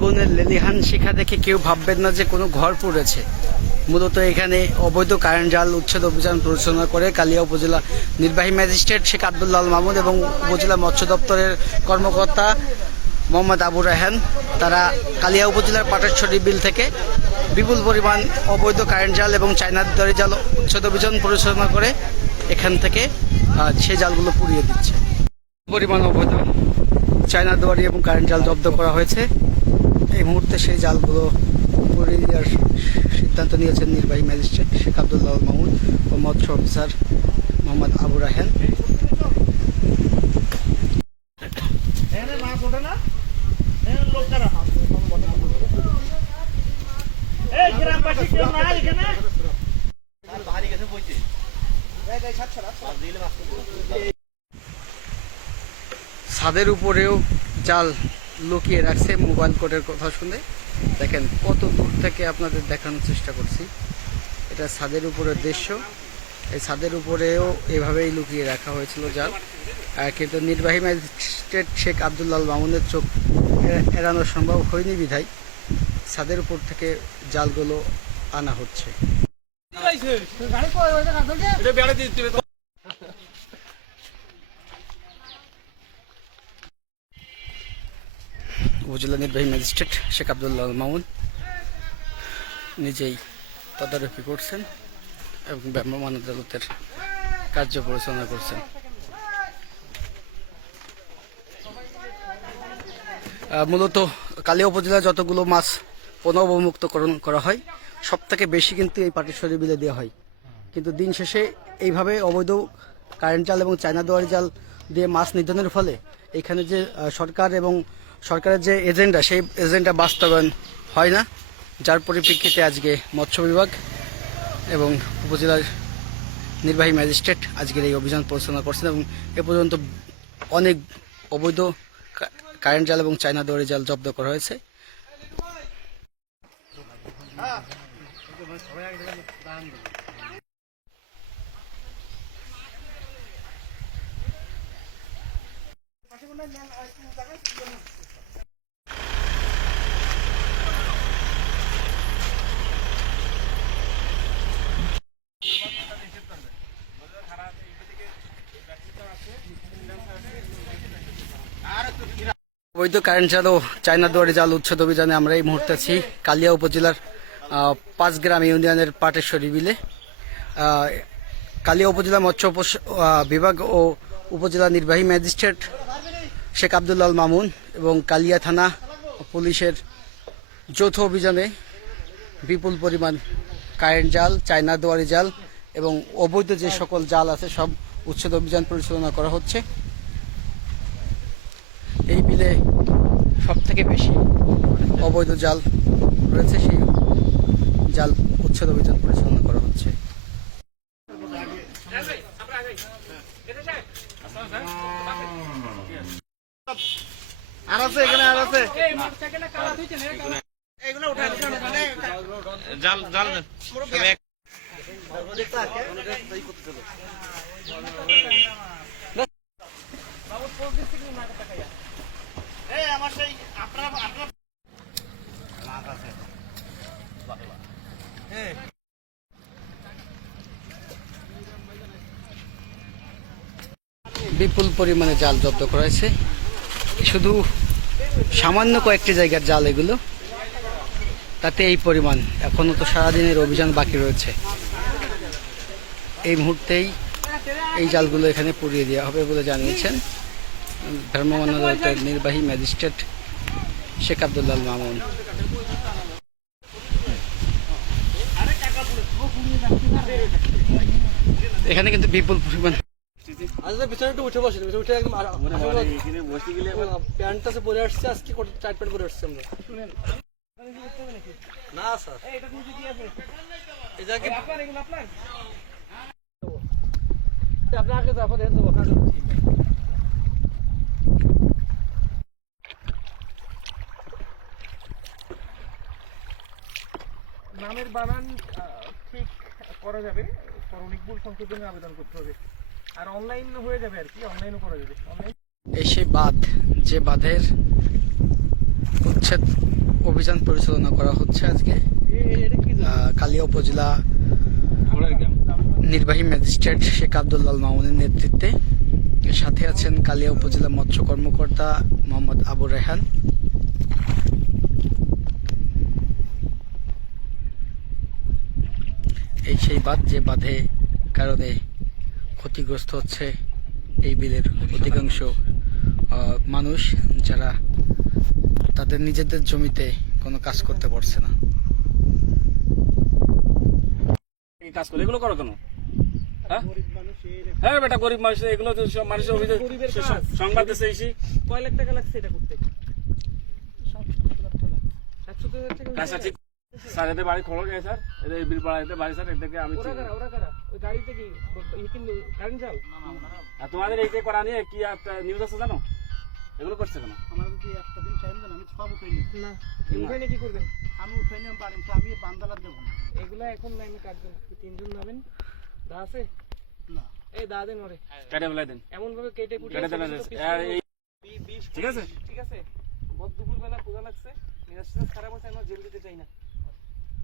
আগুনের লেলিহান শিখা দেখে কেউ ভাববেন না যে কোনো ঘর পড়েছে। মূলত এখানে অবৈধ কারেন্ট, জাল, উচ্ছেদ অভিযান পরিচালনা করে কালিয়া উপজেলা নির্বাহী ম্যাজিস্ট্রেট শেখ আব্দুল্লাহ মাহমুদ এবং উপজেলা মৎস্য দপ্তরের কর্মকর্তা মোহাম্মদ আবু রাহান তারা কালিয়া উপজেলার পাটেশ্বরী বিল থেকে বিপুল পরিমাণ অবৈধ কারেন্ট জাল এবং চায়নার দরে জাল, উচ্ছেদ অভিযান পরিচালনা করে এখান থেকে সে জালগুলো পুড়িয়ে দিচ্ছে। পরিমাণ অবৈধ চায়না দুয়ারি এবং কারেন্ট জাল জব্দ করা হয়েছে। এই মুহূর্তে সেই জালগুলো পুড়িয়ে দেওয়ার সিদ্ধান্ত নিয়েছেন নির্বাহী ম্যাজিস্ট্রেট শেখ আবদুল্লাহ মাহমুদ ও মৎস্য অফিসার মোহাম্মদ আবু রাহেন কারা ছাদের উপরেও জাল লুকিয়ে রাখছে মোবাইল কোডের কথা শুনে। দেখেন, কত দূর থেকে আপনাদের দেখানোর চেষ্টা করছি। এটা ছাদের উপরের দৃশ্য। এই ছাদের উপরেও এভাবেই লুকিয়ে রাখা হয়েছিল জাল। কিন্তু নির্বাহী ম্যাজিস্ট্রেট শেখ আবদুল্লাল মামুনের চোখ এড়ানো সম্ভব হয়নি বিধায়। ছাদের উপর থেকে জালগুলো আনা হচ্ছে। উপজেলা নির্বাহী ম্যাজিস্ট্রেট শেখ আবদুল্লাহ মামুন নিজেই তদারকি করছেন এবং ভ্রাম্যমাণ আদালতের কার্য পরিচালনা করছেন। মূলত কালিয়া উপজেলায় যতগুলো মাছ পুনর্বমুক্তকরণ করা হয় সব থেকে বেশি কিন্তু এই পাটেশ্বরী বিলে দেওয়া হয়। কিন্তু দিন শেষে এইভাবে অবৈধ কারেন্ট জাল এবং চায়না দুয়ারি জাল দিয়ে মাছ নিধনের ফলে এখানে যে সরকার এবং সরকারের যে এজেন্ডা, সেই এজেন্ডা বাস্তবায়ন হয় না। যার পরিপ্রেক্ষিতে আজকে মৎস্য বিভাগ এবং উপজেলার নির্বাহী ম্যাজিস্ট্রেট আজকের এই অভিযান পরিচালনা করছেন এবং এ পর্যন্ত অনেক অবৈধ কারেন্ট জাল এবং চায়না দড়ি জাল জব্দ করা হয়েছে। অবৈধ কারেন্ট জাল ও চায়না দুয়ারি জাল উচ্ছেদ অভিযানে আমরা এই মুহূর্তে আছি। কালিয়া উপজেলার আহ, পাঁচগ্রাম ইউনিয়নের পাটেশ্বরী বিলে। কালিয়া উপজেলা মৎস্য বিভাগ ও উপজেলা নির্বাহী ম্যাজিস্ট্রেট শেখ আবদুল্লাহ মামুন এবং কালিয়া থানা পুলিশের যৌথ অভিযানে বিপুল পরিমাণ কারেন্ট জাল চায়না দুয়ারি জাল এবং অবৈধ যে সকল জাল আছে সব উচ্ছেদ অভিযান পরিচালনা করা হচ্ছে। বিলে সব থেকে বেশি অবৈধ জাল রয়েছে সেই জাল উচ্ছেদ অভিযান পরিচালনা করা হচ্ছে। আর আছে এখানে আর আছে। এগুলো উঠা জাল জাল নেন। বিপুল পরিমাণে জাল জব্দ করা হয়েছে শুধু সামান্য কয়েকটি জায়গার জাল এগুলো। তাতে এই পরিমাণ। এখনও তো সারাদিনের অভিযান বাকি রয়েছে। এই মুহূর্তেই এই জালগুলো এখানে পুড়িয়ে দেওয়া হবে বলে জানিয়েছেন ভ্রাম্যমাণ আদালতের নির্বাহী ম্যাজিস্ট্রেট শেখ আবদুল্লাহ মামুন। এখানে কিন্তু বিপুল পরিমাণ আচ্ছা পিছনে একটু উঠে বসেন উঠে একদম প্যান্টটা সে পরে আসছে আজকে টাইট প্যান্ট পরে আসছে আমরা। না স্যার। এটা কি আপনার আগে যাব দেখেন আপনার বানান ঠিক করা যাবে। করণিক ভুল সংশোধনে আবেদন করতে হবে। আর অনলাইন হয়ে যাবে আর কি অনলাইনও করা যাবে। অনলাইন এই সেই বাঁধ যে বাঁধের উচ্ছেদ অভিযান পরিচালনা করা হচ্ছে আজকে কালিয়া উপজেলা নির্বাহী ম্যাজিস্ট্রেট শেখ আবদুল্লাল মামুনের নেতৃত্বে। সাথে আছেন কালিয়া উপজেলা মৎস্য কর্মকর্তা মোহাম্মদ আবু রেহান। এই সেই বাঁধ যে বাঁধে কারণে ক্ষতিগ্রস্ত হচ্ছে এই বিলের অধিকাংশ মানুষ যারা তাদের নিজেদের জমিতে কোনো কাজ করতে পারছে না। কাজ করে? এগুলো করো কেন? হ্যাঁ? হ্যাঁ বেটা গরিব মানুষ এগুলো তো সব মানুষের অভিযোগ। সংবাদ দিচ্ছে এসে। কয় লাখ টাকা লাগছে এটা করতে? ঠিক স্যার এদের বাড়ি খবর গেছে স্যার। এদের বিল পাড়া এদের বাড়ি স্যার এদেরকে আমি ওরা কারা ওরা কারা? ওই গাড়িতে কি? কিন্তু কারেন্ট জাল? আর তোমাদের এই যে করা নিয়ে কি একটা নিউজ আছে জানো? এগুলো করছে কেন? আমার যদি একটা দিন টাইম দেন আমি সব উঠাই নিই। না। উঠাই কি করবেন? আমি উঠাই নিয়ে বাড়ি আমি বান্দালা দেবো না। এগুলা এখন লাইনে কাটবেন। তিনজন নামেন? দা আছে? না। এই দা দেন ওরে কেটে ফেলাই দেন। এমন ভাবে কেটে কুটে কেটে দেন। ঠিক আছে? ঠিক আছে। বদ দুপুর বেলা ক্ষুধা লাগছে। মেজাজ খারাপ আছে আমরা জেল দিতে চাই না।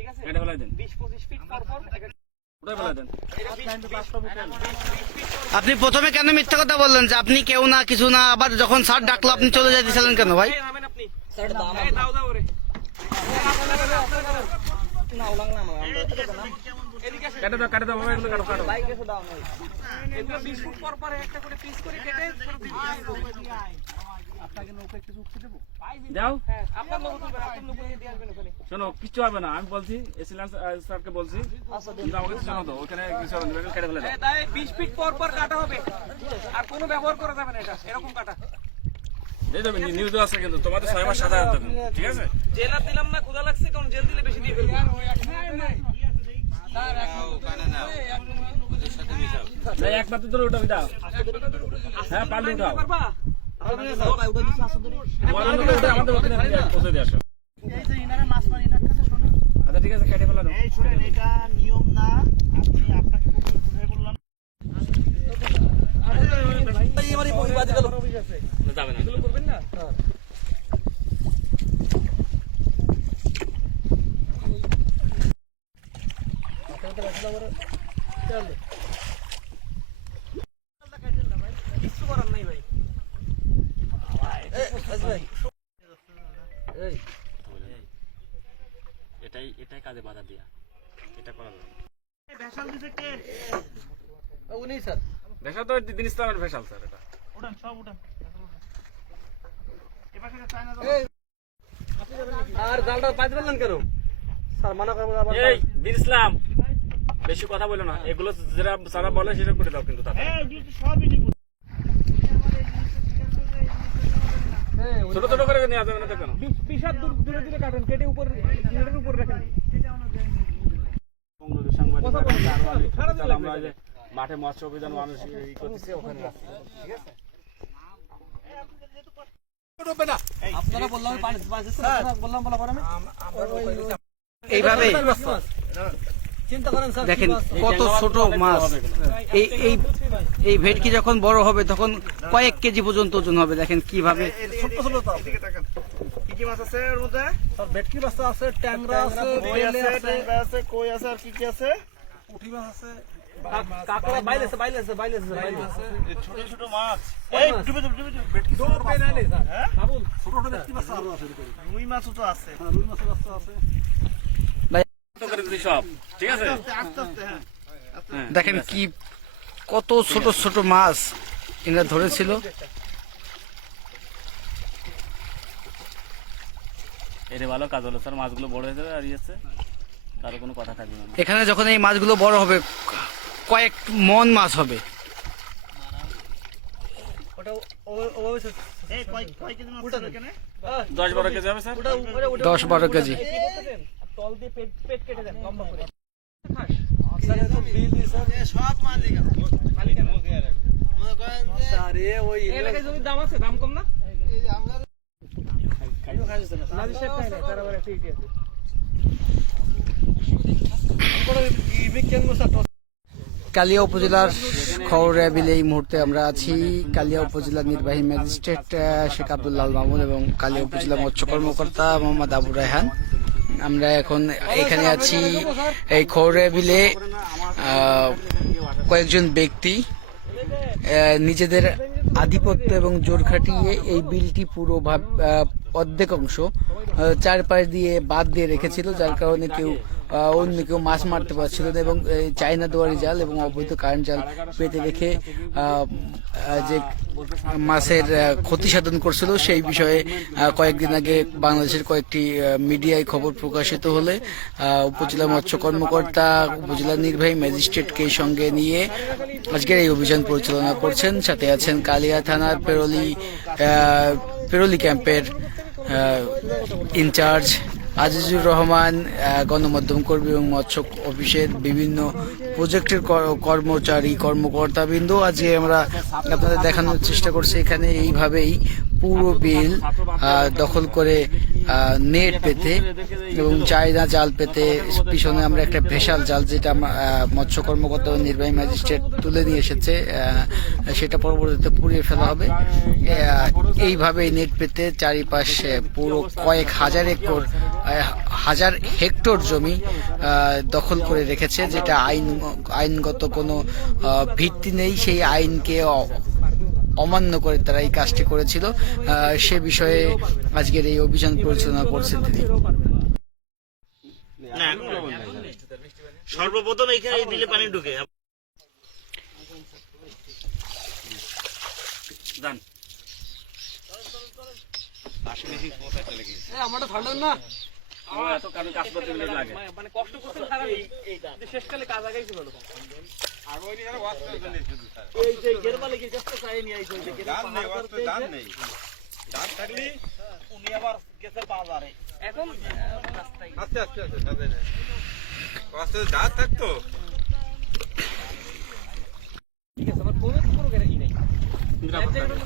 ঠিক আছে? ফেলাই দেন। ফিট পর পর ফেলাই দেন। আপনি প্রথমে কেন মিথ্যা কথা বললেন যে আপনি কেউ না কিছু না আবার যখন স্যার ডাকলো আপনি চলে যাইতেছিলেন কেন ভাই? দাও। কেটে দাও এগুলো ফুট পর পর একটা করে পিস করে কেটে ছোট piece করে দেবো। আপনাকে নৌকা কিছু উঠতে দেবো? যাও। হ্যাঁ। আপনার লোক তুলবেন আপনার লোক নিয়ে দিয়ে আসবেন ওখানে। শোনো কিচ্ছু হবে না আমি বলছি এসিলাম স্যারকে বলছি আমাকে শোনো তো ওখানে কিছু হবে না কেটে ফেলে দাও। এই দায় বিশ ফিট পর পর কাটা হবে। আর কোনো ব্যবহার করা যাবে না এটা এরকম কাটা। দিয়ে দেবে নিউজ আছে কিন্তু তোমাদের ছয় মাস সাদা আনতে ঠিক আছে? জেল দিলাম না ক্ষুধা লাগছে কারণ জেল দিলে বেশি দিয়ে ফেলব। একমাত্র ধরে উঠাবি দাও হ্যাঁ পারলে উঠাও। আচ্ছা ঠিক আছে কেটে ফেলা দাও এই শুনেন এটা নিয়ম না আপনি আপনাকে বুঝাই বললাম যাবে না করবেন না কিচ্ছু করার নাই ভাই এটাই এটাই কাজে বাধা দিয়া। এটা করা যাবে ভেসাল দিছে কে? উনি স্যার। ভেসাল তো দিন ইসলামের ভেসাল স্যার এটা। উঠান সব উঠান। এবার থেকে চায়না আর জালটা পাইতে পারলেন কেন? স্যার মানা করব আবার এই দিন ইসলাম। বেশি কথা বলো না। এগুলো যেটা সারা বলে সেটা করে দাও কিন্তু সবই ছোট ছোট করে নেওয়া যাবে না কেন? পিসার দূরে দূরে কাটেন কেটে উপর নেটের উপর রাখেন। মাঠে মৎস্য অভিযান মানুষ ই করতেছে ওখানে ঠিক আছে? আপনারা বললাম পানি বললাম বলা পরে আমি। এইভাবে দেখেন কত ছোট মাছ। এই এই এই ভেটকি যখন বড় হবে তখন কয়েক কেজি পর্যন্ত ওজন হবে। দেখেন কীভাবে ছোট ছোট আছে কি কি মাছ আছে ওর মধ্যে? স্যার ভেটকি মাছ আছে ট্যাংরা আছে কই আছে আছে। কই আছে আর কি কি আছে? পুঁটি মাছ আছে। কাকড়া বাইলে আছে বাইলে আছে বাইলে আছে বাইলে আছে। ছোট ছোট মাছ। এই ডুবে ডুবে ডুবে ভেটকি ছোট মাছ। আছে। হ্যাঁ? বাবুল। ছোট ছোট ভেটকি মাছ আছে। রুই মাছও তো আছে। রুই মাছের আছে তো করে দিই সব। ঠিক আছে? আস্তে আস্তে হ্যাঁ। হ্যাঁ, দেখেন কি কত ছোট ছোট মাছ এরা ধরেছিল। এটা ভালো কাজ হলো স্যার মাছগুলো বড় হয়ে যাবে আর ইয়েছে কারও কোনো কথা থাকবে না। এখানে যখন এই মাছগুলো বড় হবে কয়েক মন মাছ হবে। দশ বারো কেজি হবে স্যার। দশ বারো কেজি। তল দিয়ে পেট পেট কেটে দেন লম্বা করে। খাস স্যার এটা বিলি স্যার সব মনে করেন যে ওই এলাকায় জমির দাম আছে? দাম কম না? আবার কালিয়া উপজেলার খবরে বিলে এই মুহূর্তে আমরা আছি। কালিয়া উপজেলা নির্বাহী ম্যাজিস্ট্রেট শেখ আব্দুল্লাল মামুন এবং কালিয়া উপজেলা মৎস্য কর্মকর্তা মোহাম্মদ আবু রায়হান। আমরা এখন এখানে আছি এই খবরে বিলে কয়েকজন ব্যক্তি নিজেদের আধিপত্য এবং জোর খাটিয়ে এই বিলটি পুরো অর্ধেক অংশ চারপাশ দিয়ে বাদ দিয়ে রেখেছিল, যার কারণে কেউ অন্য কেউ মাছ মারতে পারছিল না এবং চাইনা দুয়ারি জাল এবং অবৈধ কারেন্ট জাল পেতে রেখে যে মাছের ক্ষতি সাধন করছিল। সেই বিষয়ে কয়েকদিন আগে বাংলাদেশের কয়েকটি মিডিয়ায় খবর প্রকাশিত হলে উপজেলা মৎস্য কর্মকর্তা, উপজেলা নির্বাহী ম্যাজিস্ট্রেটকে সঙ্গে নিয়ে আজকের এই অভিযান পরিচালনা করছেন। সাথে আছেন কালিয়া থানার পেরোলি পেরোলি ক্যাম্পের ইনচার্জ আজিজুর রহমান গণমাধ্যম কর্মী এবং মৎস্য অফিসের বিভিন্ন প্রজেক্টের কর- কর্মচারী, কর্মকর্তাবৃন্দ আজকে আমরা আপনাদের দেখানোর চেষ্টা করছি। এখানে এইভাবেই পুরো বিল দখল করে নেট পেতে এবং চায়না জাল পেতে, পিছনে আমরা একটা ভেসাল জাল যেটা মৎস্য কর্মকর্তা এবং নির্বাহী ম্যাজিস্ট্রেট তুলে নিয়ে এসেছে সেটা পরবর্তীতে পুড়িয়ে ফেলা হবে। এইভাবে নেট পেতে চারিপাশে পুরো কয়েক হাজার একর হাজার হেক্টর জমি দখল করে রেখেছে, যেটা আইন, আইনগত কোনো ভিত্তি নেই। সেই আইনকে অমান্য করে তারা এই কাজটি করেছিল। সে বিষয়ে আজকের এই অভিযান পরিচালনা করছেন তিনি। সর্বপ্রথম এখানে বিলে পানি ঢুকে। আমারটা ঠান্ডা না? আমার এত কাজ কাজ করতে লাগে। মানে কষ্ট করতে শেষকালে কাজ আগাই ছিল এই যে উনি আবার গেছে বাজারে। এখন? ঠিক আছে আমার কোনো কোনো গ্যারান্টি নেই। এক জায়গাটার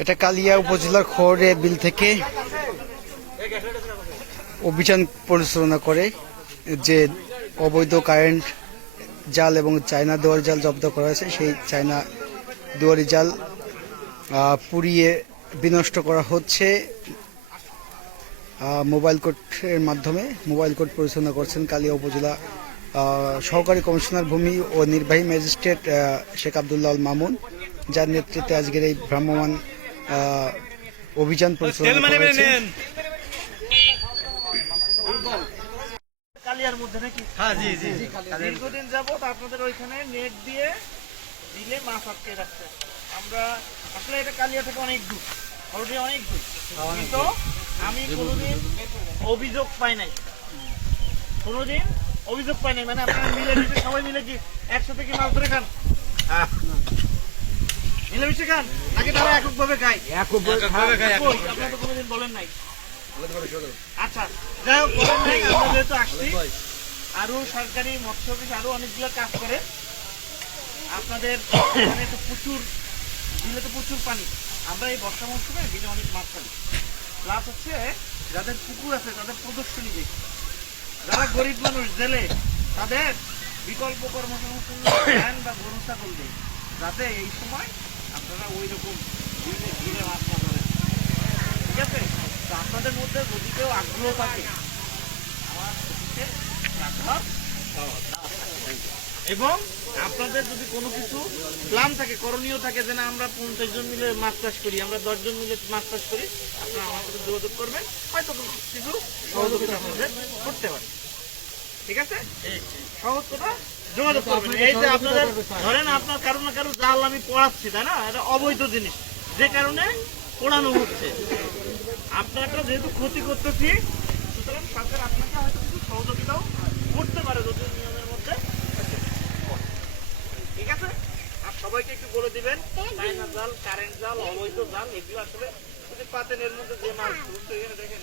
এটা কালিয়া উপজেলার খড়ে বিল থেকে অভিযান পরিচালনা করে যে অবৈধ কারেন্ট জাল এবং চায়না দুয়ারি জাল জব্দ করা হয়েছে, সেই চায়না দুয়ারি জাল পুড়িয়ে বিনষ্ট করা হচ্ছে মোবাইল কোর্টের মাধ্যমে। মোবাইল কোর্ট পরিচালনা করছেন কালিয়া উপজেলা সহকারী কমিশনার ভূমি ও নির্বাহী ম্যাজিস্ট্রেট শেখ আবদুল্লাহ আল মামুন যার নেতৃত্বে আজকের এই ভ্রাম্যমাণ আহ, অভিযান পরিচালনা করা কালিয়ার মধ্যে নাকি? হ্যাঁ জি জি দীর্ঘদিন যাবত আপনাদের ওইখানে নেট দিয়ে দিলে মাছ আটকে রাখছে। আমরা আসলে এটা কালিয়া থেকে অনেক দূর। অলরেডি অনেক দূর। কিন্তু আমি কোনোদিন অভিযোগ পাই নাই। কোনোদিন অভিযোগ পাই নাই মানে আপনারা মিলে মিশে সবাই মিলে কি একসাথে কি মাছ ধরে খান? মিলেমিশে খান? নাকি তারা এককভাবে খায়। কই? আপনারা তো কোনোদিন বলেন নাই। আচ্ছা যাই হোক বলেন নাই আমরা যেহেতু আসছি আরও সরকারি মৎস্য অফিস আরও অনেকগুলো কাজ করে। আপনাদের এখানে তো প্রচুর বিলে তো প্রচুর পানি। আমরা এই বর্ষা মৌসুমে বিলে অনেক মাছ পাই প্লাস হচ্ছে যাদের পুকুর আছে তাদের প্রদর্শনী দেখি। যারা গরিব মানুষ জেলে, তাদের বিকল্প কর্মসংস্থান বা ছাগল দেয় যাতে এই সময় আপনারা ওই রকম ঘিরে মাছ না ধরেন ঠিক আছে? তো আপনাদের মধ্যে যদি কেউ আগ্রহ থাকে, আমার এবং আপনাদের যদি কোনো কিছু প্ল্যান থাকে, করণীয় থাকে যে না, আমরা পঞ্চাশ জন মিলে মাছ চাষ করি, আমরা দশ জন মিলে মাছ চাষ করি, আপনারা আমার সাথে যোগাযোগ করবেন। হয়তো কিছু সহযোগিতা আপনাদের করতে পারে ঠিক আছে? সহজ অবৈধ জিনিস। যে কারণে পোড়ানো হচ্ছে। আপনারটা যেহেতু ক্ষতি করতেছি করতে পারে যদি নিয়মের মধ্যে ঠিক আছে? আর সবাইকে একটু বলে দিবেন চায়না জাল, কারেন্ট জাল, অবৈধ জাল, এগুলো আসলে যদি পাতেন এর মধ্যে যে মাছ এখানে দেখেন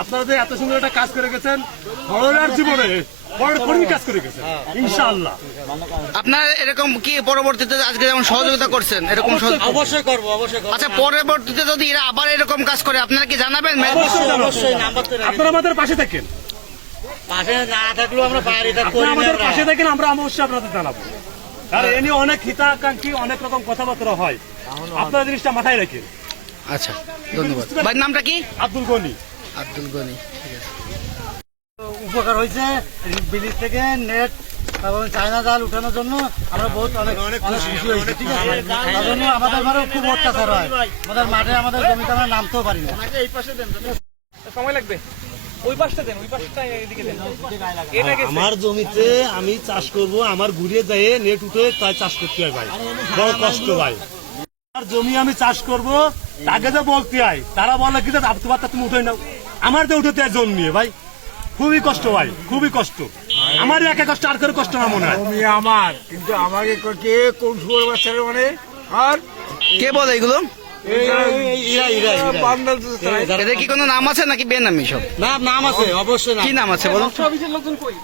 আপনারা যে এত সুন্দর একটা কাজ করে গেছেন বড়রার জীবনে বড় কর্মী কাজ করে গেছেন ইনশাআল্লাহ। আপনার এরকম কি পরবর্তীতে আজকে যেমন সহযোগিতা করছেন এরকম অবশ্যই করব অবশ্যই আচ্ছা পরবর্তীতে যদি এরা আবার এরকম কাজ করে আপনারা কি জানাবেন? আপনারা আমাদের পাশে থাকেন। পাশে না থাকলেও আমরা বাইরে আমাদের পাশে থাকেন আমরা অবশ্যই আপনাদের জানাব। আর এ নিয়ে অনেক হিতাকাঙ্ক্ষী অনেক রকম কথাবার্তা হয়। আপনারা জিনিসটা মাথায় রাখেন। আচ্ছা ধন্যবাদ। নামটা কি? আব্দুল গনি। আব্দুল গনি ঠিক আছে। উপকার হয়েছে বিলিজ থেকে নেট এবং চায়না জাল উঠানোর জন্য আমরা বহুত অনেক অনেক খুশি। হয়েছি ঠিক আছে? তার জন্য আমাদের ঘরে খুব অত্যাচার হয়। আমাদের মাঠে আমাদের জমিতে আমরা নামতেও পারি না। সময় লাগবে? ওই পাশটা দেন ওই পাশটা এদিকে দেন। আমার জমিতে আমি চাষ করব আমার ঘুরে যেয়ে নেট উঠে তাই চাষ করতে হয় ভাই। বড় কষ্ট ভাই। আমার জমি আমি চাষ করব তাকে যে বলতে হয় তারা বলে কি যে তোমার তুমি উঠে নাও। আমার তো উঠতে জোন নিয়ে ভাই। খুবই কষ্ট ভাই খুবই কষ্ট। আমার একা কষ্ট আর করে কষ্ট না মনে হয়। আমার কিন্তু আমাকে কে কোন সুর বাচ্চারা মানে? আর? কে বলে এগুলো? এদের কি কোনো নাম আছে নাকি বেনামি সব? নাম নাম আছে অবশ্যই কি নাম আছে বলো? অফিসের লোকজন কই?